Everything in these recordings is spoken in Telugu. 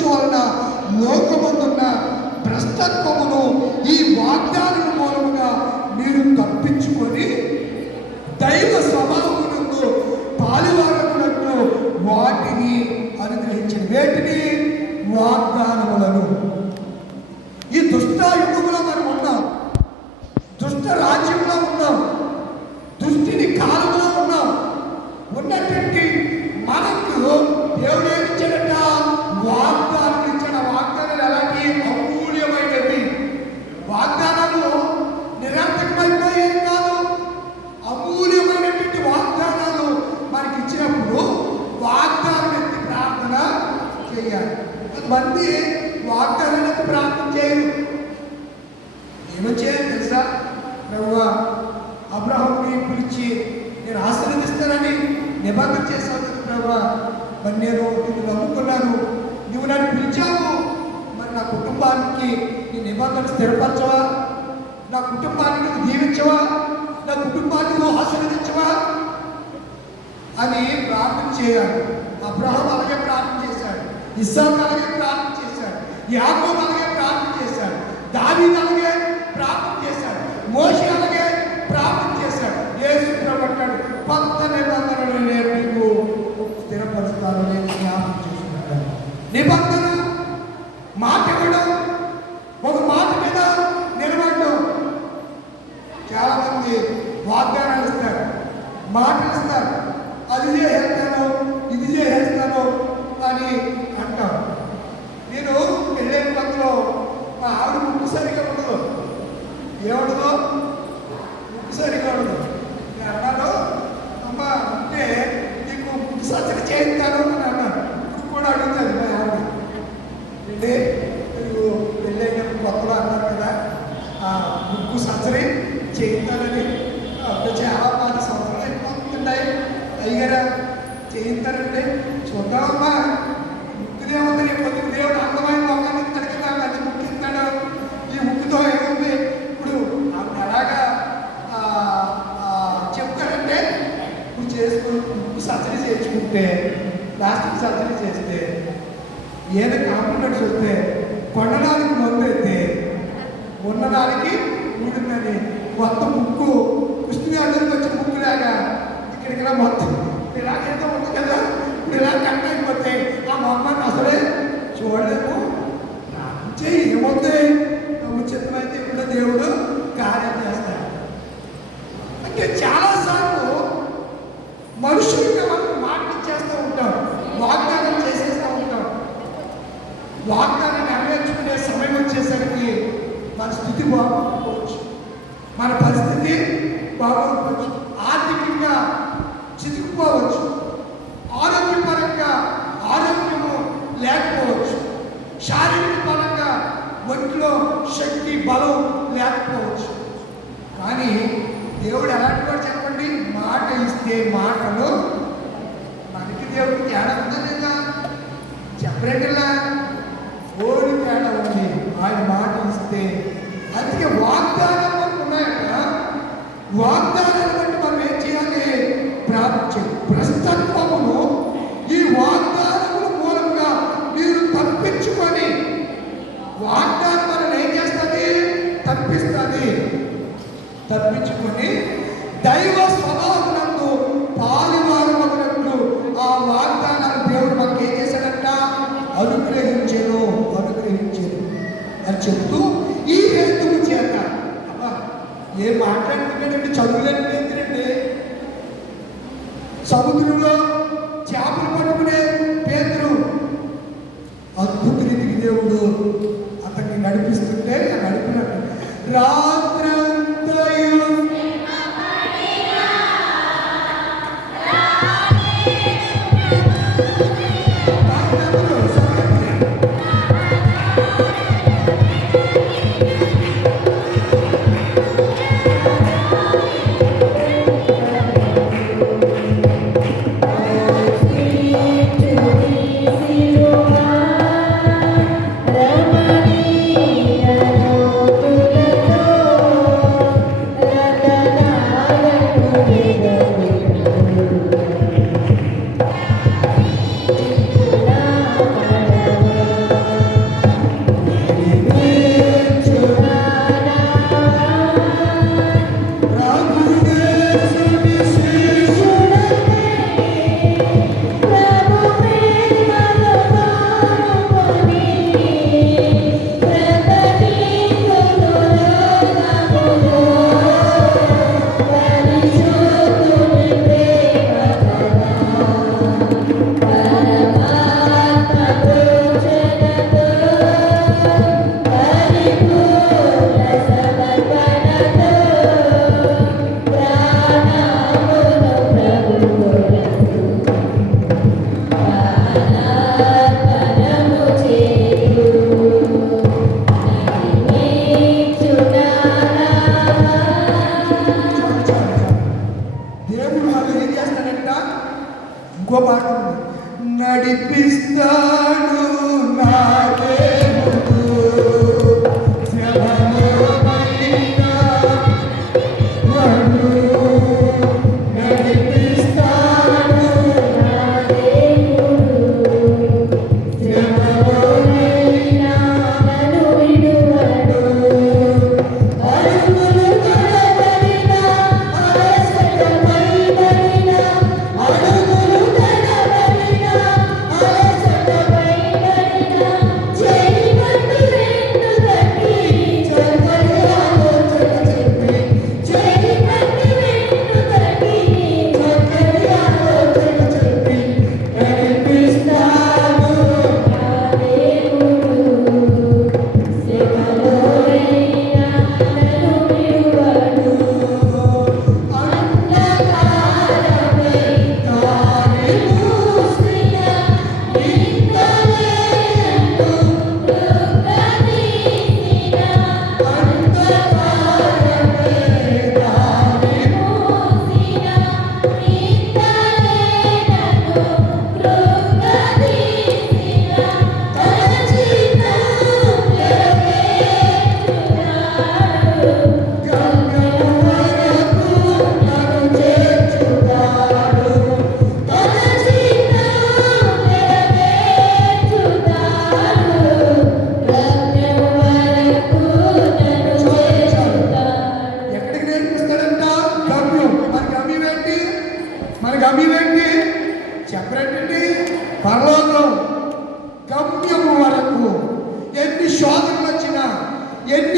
దృష్టి వలన లోకమందున్న భ్రష్టత్వమును ఈ వాగ్దానం మూలముగా మీరు తప్పించుకొని దైవ స్వభావమునందు పాలువారమునకు వాటిని అనుగ్రహించిన వేటిని వాగ్దానములను. ఈ దుష్ట యుగంలో మనం ఉన్నాం, దుష్ట రాజ్యంలో ఉన్నాం, దుష్టిని కాలంలో ఉన్నాం. ఉన్నటువంటి మనకు దేవుడు ఏమి ఇచ్చాడట? వాగ్దానం ఇచ్చాడు. వాగ్దానాలు ఎలాంటి అమూల్యమైనవి. వాగ్దానాలు నిరర్థకమైపోయేవి కాదు, అమూల్యమైనటువంటి వాగ్దానాలు మనకి ఇచ్చినప్పుడు వాగ్దానం ఎత్తి ప్రార్థన చేయాలి. కొంతమంది వాగ్దానం ఎత్తి ప్రార్థన చేయరు. ఏమో చేయాలి తెలుసా? ప్రభువా, అబ్రహాముని పిలిచి నేను ఆశీర్వదిస్తానని నిబంధన చేశాను ప్రభువా, మరి నేను నిన్ను నమ్ముకున్నాను, నువ్వు నన్ను పిలిచావు, మరి నా కుటుంబానికి నీ నిబంధన స్థిరపరచవా, నా కుటుంబాన్ని నువ్వు దీవించవా, నా కుటుంబాన్ని నువ్వు ఆశీర్వదించవా అని ప్రార్థన చేయాలి. అబ్రహాం అలాగే ప్రార్థన చేశాడు, ఇస్సాకు అలాగే ప్రార్థన చేశాడు, యాకోబు అలాగే ప్రార్థన చేశాడు, దావీదు అలాగే ప్రార్థన చేశాడు, మోషే అలాగే ప్రార్థన చేశాడు. యేసు ప్రభు అంటాడు, కొత్త నిబంధనలు నేను నీకు స్థిరపరుస్తాను, నేను జ్ఞాపకం చేసుకుంటాను. నిబంధన మాట ఇవ్వడం, ఒక మాట మీద నిలబడడం. చాలా మంది వాగ్దానాలు ఇస్తారు, మాటలు ఇస్తారు, అది చేస్తాను ఇది చేస్తాను అని అంటారు. నేను పెళ్ళైన కొత్తలో మా ఆవిడ ముక్కు సరిగా ఉండదు. ఏముండదు? ముక్కు సరిగా ఉండదు. నేను అన్నాను, అమ్మ అంటే నీకు ముక్కు సర్జరీ చేయిస్తాను అని అన్నాను. ఇప్పుడు కూడా అడుగుతుంది మా ఆవిడ, అంటే మీరు పెళ్ళైన కొత్తలో అన్నారు కదా ముక్కు సర్జరీ చేయిస్తానని. అప్పుడు చాలా 10 సంవత్సరాలు అయిపోతున్నాయి. అయ్యారా చేయిస్తారంటే చూద్దామమ్మా, ముక్కుదే ఉంది. పొద్దున దేవుడు అందమైన మొక్కని ఇస్తాడు కదా, మంచి ముక్కు ఇస్తాడు. ఈ ముక్కుతో ఏముంది? ఇప్పుడు అలాగా చెప్తాడంటే ఇప్పుడు చేసుకుని ముక్కు సర్జరీ చేయించుకుంటే, ప్లాస్టిక్ సర్జరీ చేస్తే, ఏదో కాంప్లిమెంట్స్ వస్తే, కొనడానికి మందు అయితే ఉన్నదానికి ఊడిందని కొత్త ముక్కు కృష్ణ అందరికి వచ్చే ముక్కులాగా ఇక్కడికి మొత్తం ఇలాగేదో ఉంది కదా, ఇప్పుడు ఇలా కట్ అయిపోతే ఆ మొమ్మని అసలే చూడలేము. ప్రార్థించే ఏముంది, ఉచితమైతే ఇప్పుడు దేవుడు కార్యం చేస్తాడు. అంటే చాలాసార్లు మనుషులుగా మనం మాటలు చేస్తూ ఉంటాం, వాగ్దానం చేసేస్తూ ఉంటాం. వాగ్దానం నెరవేర్చుకునే సమయం వచ్చేసరికి మన స్థితి బాగోకపోవచ్చు, మన పరిస్థితి బాగోకపోవచ్చు, ఆర్థికంగా చితికిపోవచ్చు, ఆరోగ్యపరంగా ఆరోగ్యము లేకపోవచ్చు, శారీరక పరంగా ఒంట్లో శక్తి బలం లేకపోవచ్చు. కానీ దేవుడు ఎలాంటి వాడు చెప్పండి? మాట ఇస్తే మాటలు మనకి దేవుడికి తేడా ఉందా లేదా? చెప్పరేలా ఓడి తేడా ఉంది. ఆయన మాట ఇస్తే, అందుకే వాగ్దానాలు మనకు ఉన్నాయట. వాగ్దానాలు బట్టి మనం ఏం చేయాలి? ప్రార్థించాలి. ప్రస్తుతత్వమును ఈ వాగ్దానముల మూలంగా మీరు తప్పించుకొని, వాగ్దానం మనం ఏం చేస్తుంది? తప్పిస్తుంది. తప్పించుకొని దైవ స్వభావమునందు పాలువారమగునట్లు ఆ వాగ్దానాలు దేవుడు మనకి ఏం చేశాడంట? అనుగ్రహించెను అని చెప్తూ ఈ హేతువు చేత. అబ్బా, ఏం మాట్లాడుతున్నాడంటే చదువులేని పేతురండి. సముద్రంలో చేపలు పట్టుకునే పేతురు అద్భుత రీతికి దేవుడు అతన్ని నడిపిస్తుంటే నడిపినట్టు రాత్రంతయు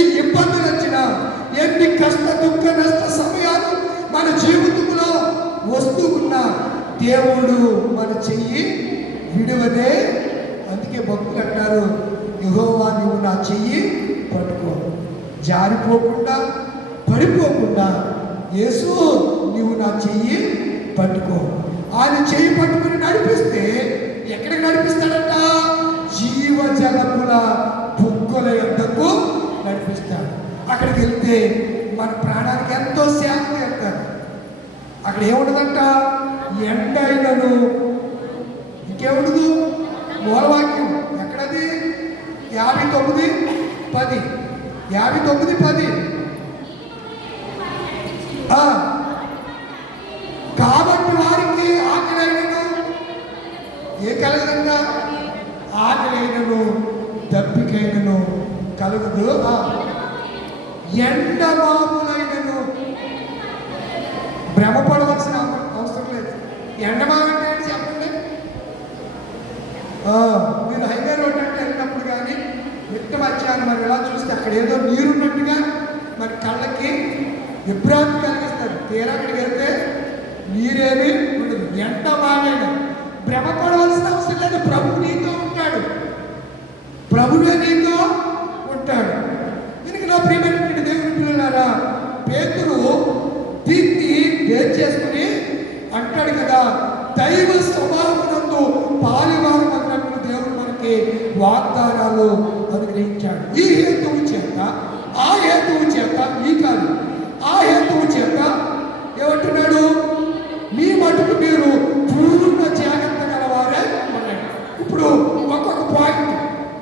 ఎన్ని ఇబ్బందులు వచ్చినా, ఎన్ని కష్ట దుఃఖ నష్ట సమయాలు మన జీవితంలో వస్తూ ఉన్నా దేవుడు మన చెయ్యి విడువదే. అందుకే భక్తులు అంటారు, యెహోవా నువ్వు నా చెయ్యి పట్టుకో, జారిపోకుండా పడిపోకుండా యేసు నువ్వు నా చెయ్యి పట్టుకో. ఆయన చెయ్యి పట్టుకుని నడిపిస్తే ఎక్కడికి నడిపిస్తాడంట? జీవజలముల బుగ్గల యొద్దకు నడిపిస్తాడు. అక్కడికి వెళ్తే మన ప్రాణానికి ఎంతో సేవ చేస్తారు. అక్కడ ఏముండదంట? ఎండైనను, ఇంకేముండదు. మూలవాక్యం ఎక్కడది? 59:10. 59:10. కాబట్టి వారికి ఆకలైనను, ఏ కలగదంట? ఆకలైనను దప్పికైనను కలుగుదు. ఎండమాములైనను భ్రమపడవలసిన అవసరం లేదు. ఎండమామంటే ఏంటి చెప్పండి? మీరు హైవే రోడ్ అంటే వెళ్ళినప్పుడు కానీ మిట్ట మధ్యాహ్నం మరి ఎలా చూస్తే అక్కడ ఏదో నీరున్నట్టుగా మరి కళ్ళకి విభ్రాంతి కలిగిస్తారు. తీరా అక్కడికి వెళ్తే నీరేమి ఉండదు. ఎండమామైన భ్రమపడవలసిన అవసరం లేదు. ప్రభు నీతో ఉంటాడు, ప్రభువే నీతో ఉంటాడు. దీనికి నా ప్రియమైనటువంటి దేవుని పిల్లలారా, పేతురు దీన్ని బేస్ చేసుకుని అంటాడు కదా, దైవ స్వభావమునందు పాలివారం అన్నట్లు దేవుడు మనకి వాగ్దానాలు అనుగ్రహించాడు. ఈ హేతువు చేత, ఆ హేతువు చేత, ఈ కాదు ఆ హేతువు చేత ఏమంటున్నాడు? మీ మటుకు మీరు పూర్ణ జాగ్రత్త గలవారే ఉండండి. ఇప్పుడు ఒక్కొక్క పాయింట్,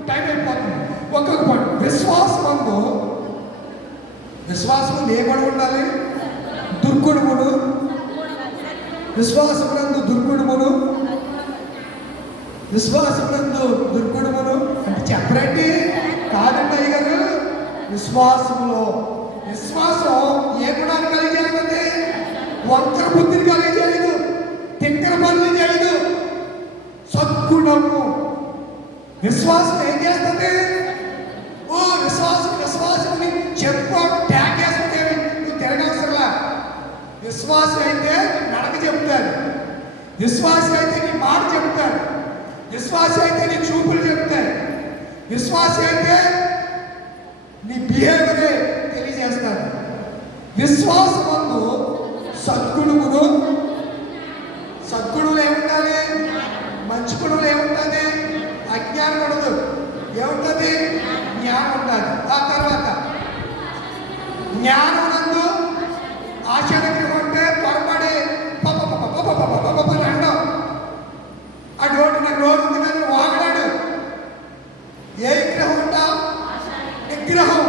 టైం అయిపోతుంది. ఒక్కొక్క పాయింట్. విశ్వాసము ఏ గొడవ ఉండాలి? దుర్గుణమును, విశ్వాసమునందు దుర్గుణమును, విశ్వాసమునందు దుర్గుణమును అంటే చెప్పరండి, కాదండి అయ్యగారు. విశ్వాసములో, విశ్వాసం ఏ గుణాన్ని కలిగేది? వంకర బుద్ధిని కలిగేయదు, తిక్కర పనులు చేయదు. సద్గుణము. విశ్వాసం ఏం చేస్తుంది? విశ్వాసం చెప్పు ట్యాగ్ వేసుకుంటే నువ్వు తిరగవసరలా. విశ్వాసం అయితే నడక చెప్తాడు, విశ్వాసం అయితే నీ మాట చెప్తాడు, విశ్వాసం అయితే నీ చూపులు చెప్తాడు, విశ్వాసం అయితే నీ బిహేవియరే తెలియజేస్తాడు. విశ్వాసమందు సద్గుణములు, సద్గుణులు ఏముండాలి? మంచి గుణులు ఏముంటుంది? అజ్ఞానం ఉండదు. ఏముంటుంది? జ్ఞానం ఉండాలి. ఆ తర్వాత జ్ఞానమునందు ఆచరణకు ఉంటే పొరపడి రెండో ఆ రోడ్డు నాకు రోడ్డు ఉంది కానీ వాగడాడు. ఏ విగ్రహం ఉంటా? విగ్రహం.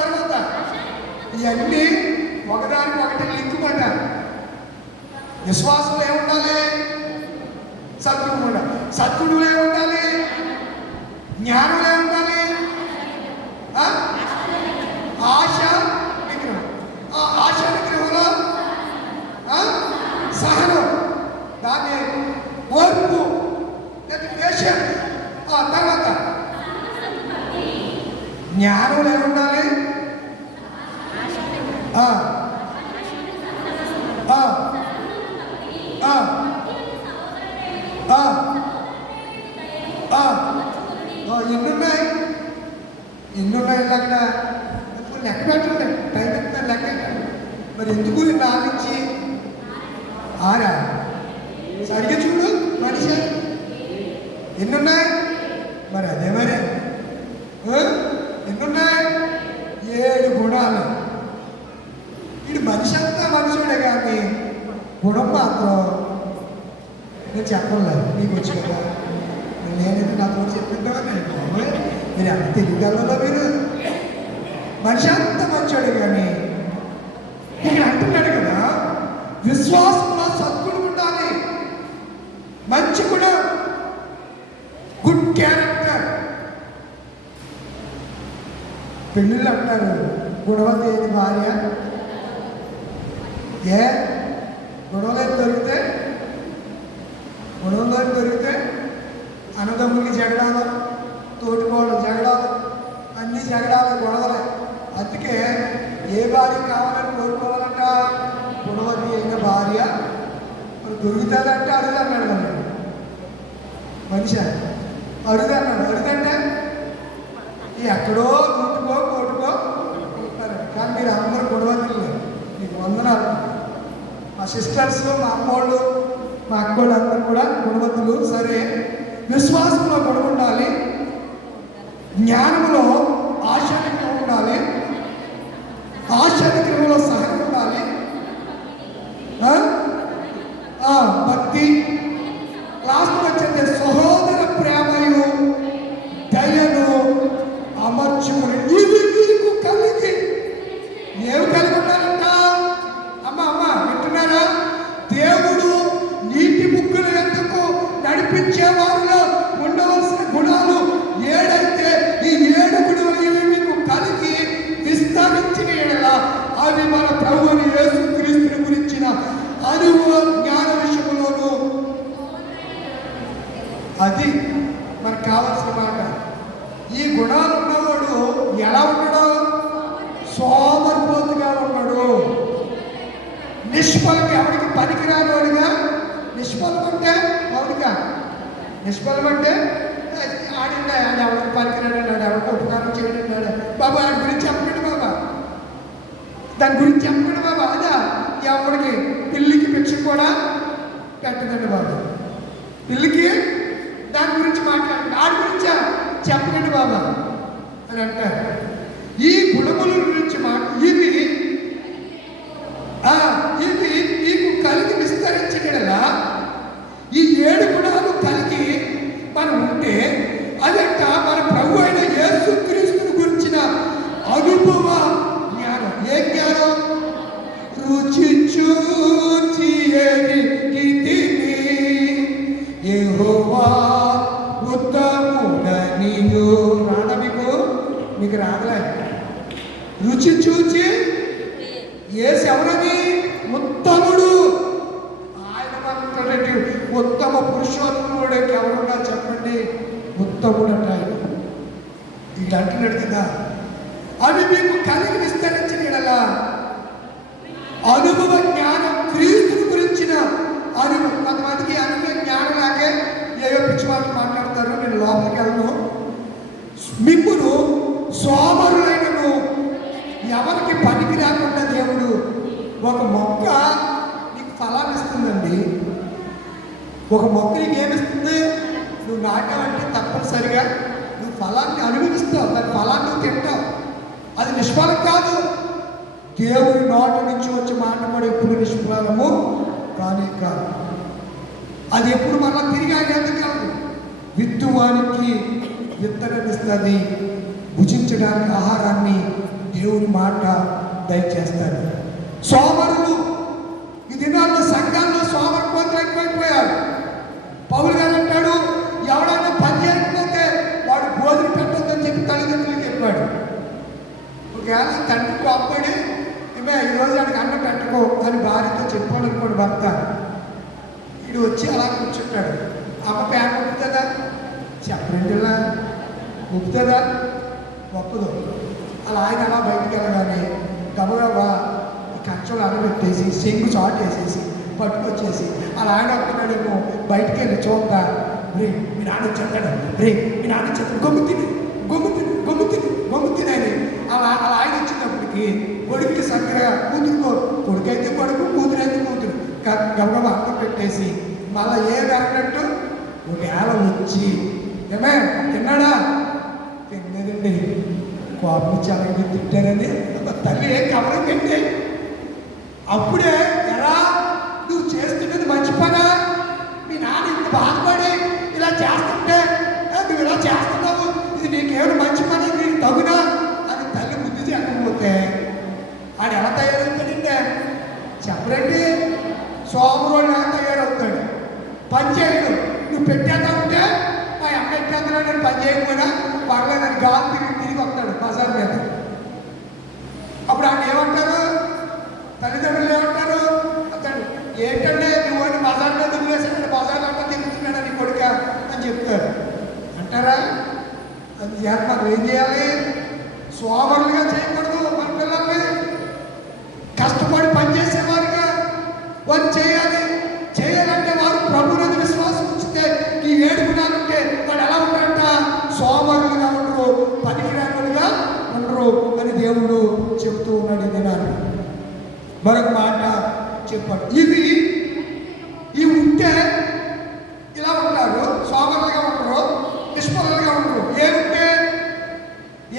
తర్వాత ఇవన్నీ ఒకదానికి ఒకటి లింక్ పడ్డారు. విశ్వాసంలో ఏముండాలి? సద్గుణం ఉండాలి. సద్గుణంలో ఏముండాలి? జ్ఞానంలో ఏముండాలి? ఆశ విగ్రహం. ఆ ఆశ విగ్రహంలో సహనం, దాన్ని ఓర్పు, పేషెంట్. ఆ తర్వాత జ్ఞానంలో ఏముండాలి? ఎన్నున్నాయి అక్కడ లెక్క పెట్టండి. టైం ఎంత లెక్క. మరి ఎందుకు నాలుగించి ఆరా? సరిగ్గా చూడు మనిషి ఎన్నున్నాయి. మరి అదే మరి ఎన్నున్నాయి? 7 గుణాలు. వీడు మనిషి అంతా మనుషుడే కానీ గుణం మాత్రం నేను చెప్పలేదు. నీకు వచ్చి కదా, నేనైతే నాతో చెప్పిందామని మీరు ఎంత తెలియగలలో. మీరు మనిషి అంత మంచోడు కానీ ఇక్కడ అంటున్నాడు కదా, విశ్వాసంలో సద్గుణం ఉండాలి, మంచి గుణం, గుడ్ క్యారెక్టర్. పెళ్ళిళ్ళు అంటారు గుణవతి ఏది భార్య. ఏ గుణంలో దొరికితే, గుణంలో దొరికితే అన్నదమ్ములకి జగడాలు, తోటికోళ్ళు జగడాలు, అన్ని జగడాలు, గొడవలే. దొరుకుతుందంటే అరుదు అన్నాడు కదా మనిషి. అరుదు అన్నాడు. అరుదంటే ఎక్కడో నూటుకో కోటుకో ఉంటారు. కానీ మీరు అందరూ గొడవలు మీకు వందనాలు. మా సిస్టర్స్, మా అమ్మోళ్ళు, మా అక్కోళ్ళు అందరూ కూడా గుణవంతులు. సరే, విశ్వాసంలో గొడవ ఉండాలి, జ్ఞానంలో ఆశానికం ఉండాలి, ఆశానికంలో సహనం ఉండాలి, భక్తి, లాస్ట్ వచ్చేది సహోదర ప్రేమయు దయను అమర్చుకుని ఇవి మీకు కలిగి. ఏమి కలిగి ఉన్నారంట? అమ్మ వింటున్నారా? దేవుడు నీటి ముగ్గులు ఎందుకు నడిపించే వారిలో ఉండవలసిన గుణాలు 7 అయితే ఈ 7 గుణాలు ఇవి మీకు కలిగి విస్తరించిన ఎడల అవి మన ప్రభువుని యేసుక్రీస్తుని గురించిన అనుభవ జ్ఞాన విషయంలోనూ అది మనకు కావాల్సిన మాట. ఈ గుణాలు ఉన్నవాడు ఎలా ఉన్నాడు? సోమరిపోతుగా ఉన్నాడు. నిష్ఫలం, ఎవరికి పనికిరానివాడుగా. నిష్ఫలం అంటే అవునుగా, నిష్ఫలం అంటే ఆడిండా ఆయన ఎవరికి పనికిరాడు, ఎవరికి ఉపకారం చేయడం బాబా. ఆయన గురించి చెప్పండి బాబా, దాని గురించి చెప్పండి బాబా. అదా ఎవరికి పిల్లికి భిక్ష కూడా పెట్టదండి బాబా. పిల్లికి దాని గురించి మాట్లాడండి, ఆడి గురించా చెప్పండి బాబా అని అంటారు. ఈ గుణముల గురించి ఇవి మీకు కలిగి విస్తరించగలరా? ఈ 7 గుణాలు కలిగి మనం ఉంటే అదంట మన ప్రభు అయిన యేసుక్రీస్తుని గురించిన అనుభవ జ్ఞానం. ఏ జ్ఞానం? రుచి చూచి ఎరిగితిని యెహోవా ఉత్తముడనియు. రాదా మీకు రాగలే? రుచి చూచి యేసు ఎవరని? ఉత్తముడు. ఆయన మాత్రం ఉత్తమ పురుషోత్తముడు ఎవరున్నా చెప్పండి, ఉత్తముడు అంట ఆయన. ఇది అంటున్నాడు కదా. అవి మీకు కలిగి విస్తరించిన ఎడలా అనుభవ జ్ఞానం, క్రీస్తుని గురించిన అనుభవం. కొంతమందికి అనుభవ జ్ఞానం లాగే ఏవో పిచ్చి వాళ్ళు మాట్లాడతారు. నేను లోపలికి వెళ్ళను. మిమ్మును సోమరులైనను ఎవరికి పనికి రాకుండా దేవుడు ఒక మొక్క నీకు ఫలాన్ని ఇస్తుందండి. ఒక మొక్క నీకు ఏమిస్తుంది? నువ్వు నాటావంటే తప్పనిసరిగా నువ్వు ఫలాన్ని అనుభవిస్తావు, దాని ఫలాన్ని నువ్వు తింటావు. అది నిష్ఫలం కాదు. దేవుడి నోట నుంచి వచ్చి మాట్లాడే ఎప్పుడు నిష్ఫలము కానీ కాదు. అది ఎప్పుడు మళ్ళా తిరిగి ఎందుకు కాదు. విత్తువానికి విత్తనమిస్తుంది, భుజించడానికి ఆహారాన్ని దేవుని మాట దయచేస్తాడు. సోమరులు ఈ దినాల్లో సంఘాల్లో సోమరిపోతులు ఎక్కువైపోయారు. పౌలు గారు అంటాడు, ఎవడైనా పని చేయకపోతే వాడు భోజనం పెట్టొద్దని చెప్పి తల్లిదండ్రులకు చెప్పాడు. ఒకవేళ తండ్రి కోప్పడి ఈరోజు వాడికి అన్నం పెట్టుకో అని భార్యతో చెప్పాడు అనుకోండి భర్త. వీడు వచ్చి అలా కూర్చుంటాడు. అమ్మ పేట ఒప్పుతుందా? చెప్పండిలా ఒప్పుతుందా? ఒప్పదు. అలా ఆయన అలా బయటికి వెళ్ళగానే గబగబా కంచెలు అడబెట్టేసి చెంగు చాటు వేసేసి పట్టుకొచ్చేసి అలా ఆయన ఒప్పుతున్నాడేమో బయటికి వెళ్ళి చూద్దా, రే మీ నాన్న చెప్తాడు, రే మీ నాన్న చెప్తాడు, గొమ్ము తినని అలా ఆయన వచ్చినప్పటికీ కొడుకుకి సక్కగా కొడుకైతే కొడుకు, కూతురైతే కూతురు గబగబా అన్నం పెట్టేసి మళ్ళీ అన్నట్టు ఒకవేళ వచ్చి ఏమే తిన్నాడా? తిన్నదండి. కోపం చాలా తిట్టారని తల్లి కవరం పెట్టి అప్పుడే ఎలా నువ్వు చేస్తున్నది మంచి పనా? మీ నాన్న ఇంత బాధపడి ఇలా చేస్తుంటే నువ్వు ఇలా చేస్తున్నావు, ఇది నీకేమైనా మంచి పని, నీకు తగునా అని తల్లి బుద్ధి చెప్పకపోతే ఆడు ఎలా తయారవుతాడంటే చెప్పరండి. సోమరోడు ఎలా తయారవుతాడు? పని చేయడు. నువ్వు పెట్టేదా ఉంటే మా అమ్మ ఎట్టేస్తున్నాడని పని చేయకపోయినా పర్లేదని గాలి తిరిగి వస్తాడు బజార్ మీద. అప్పుడు ఆయన ఏమంటారు? తల్లిదండ్రులు ఏమంటారు? అతడు ఏంటంటే నువ్వు వాడిని బజార్ మీద వదిలేసాడు, బజార్ అంతా తిరుగుతున్నాడు నీ కొడుక అని చెప్తారు. అంటారా? అది మనం ఏం చేయాలి? సోమరులుగా చేయకూడదు. మన పిల్లల్ని కష్టపడి పనిచేసేవారుగా వారు చేయాలి. చేయాలంటే ఉండరు అని దేవుడు చెబుతూ ఉన్నాడు ఈ దినాన్ని. మరొక మాట చెప్పాడు, ఇవి ఉంటే ఇలా ఉంటారు, సోమరులుగా ఉండరు, నిష్ఫలుగా ఉండరు.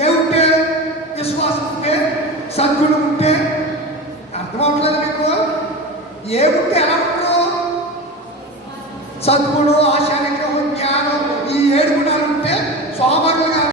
ఏ ఉంటే విశ్వాసం ఉంటే, సద్గుణం ఉంటే, అర్థమవుతుంది మీకు? ఏ ఉంటే ఎలా ఉండరు? సద్గుణం,